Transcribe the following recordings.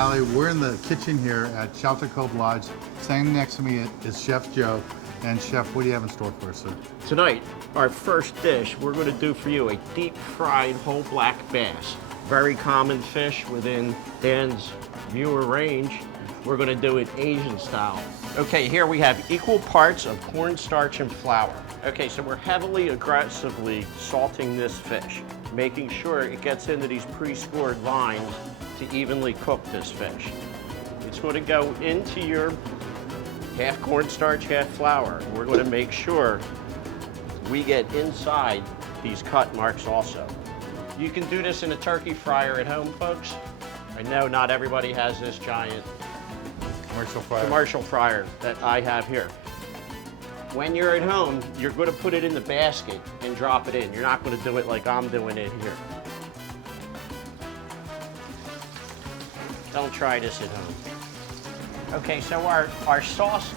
Callie. We're in the kitchen here at Shelter Cove Lodge. Standing next to me is Chef Joe. And Chef, what do you have in store for us, sir? Tonight, our first dish, we're going to do for you a deep fried whole black bass. Very common fish within Dan's viewer range. We're going to do it Asian style. Okay, here we have equal parts of cornstarch and flour. Okay, so we're heavily, aggressively salting this fish, making sure it gets into these pre-scored lines to evenly cook this fish. It's going to go into your half cornstarch, half flour. We're going to make sure we get inside these cut marks also. You can do this in a turkey fryer at home, folks. I know not everybody has this giant commercial fryer that I have here. When you're at home, you're going to put it in the basket and drop it in. You're not going to do it like I'm doing it here. Don't try this at home. Okay, so our sauce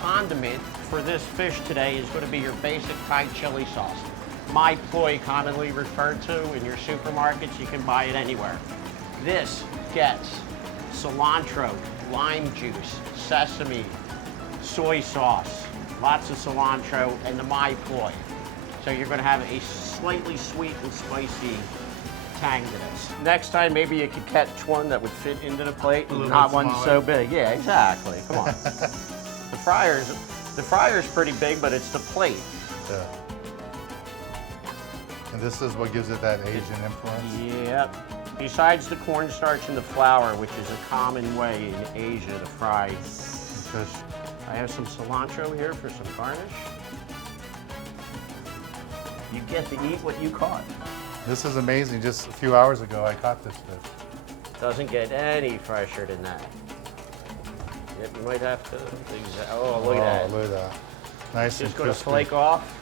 condiment for this fish today is going to be your basic Thai chili sauce. My ploy, commonly referred to in your supermarkets, you can buy it anywhere. This gets cilantro, lime juice, sesame, soy sauce, lots of cilantro, and the my ploy. So you're going to have a slightly sweet and spicy tang to this. Next time, maybe you could catch one that would fit into the plate, and not one so big. Yeah, exactly. Come on. The fryer's pretty big, but it's the plate. Yeah. And this is what gives it that Asian influence? Yep. Besides the cornstarch and the flour, which is a common way in Asia to fry fish, I have some cilantro here for some garnish. You get to eat what you caught. This is amazing. Just a few hours ago, I caught this fish. Doesn't get any fresher than that. Yep, you might have to. Oh, look at that. Look at that. Nice and Just going to crispy. flake off,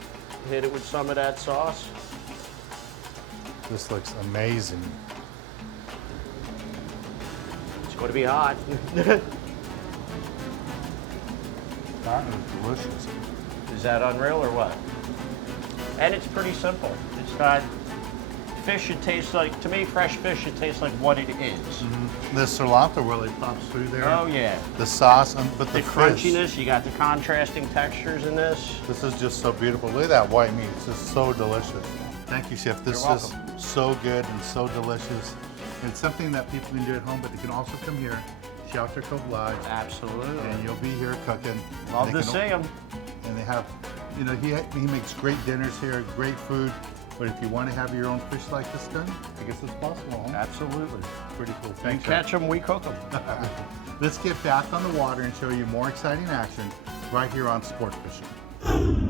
hit it with some of that sauce. This looks amazing. It's going to be hot. That is delicious. Is that unreal or what? And it's pretty simple. It's got fish should taste like, to me, fresh fish should taste like what it is. Mm-hmm. The cilantro really pops through there. Oh yeah. The sauce, but the fish. Crunchiness, you got the contrasting textures in this. This is just so beautiful. Look at that white meat. It's just so delicious. Thank you, Chef. This is so good and so delicious. It's something that people can do at home, but they can also come here, Shelter Cove Lodge. Absolutely. And you'll be here cooking. Love to see them. And they have, you know, he makes great dinners here, great food. But if you want to have your own fish like this done, I guess it's possible. Huh? Absolutely. Pretty cool. You Thanks, catch them, we cook them. Let's get back on the water and show you more exciting action right here on Sport Fishing.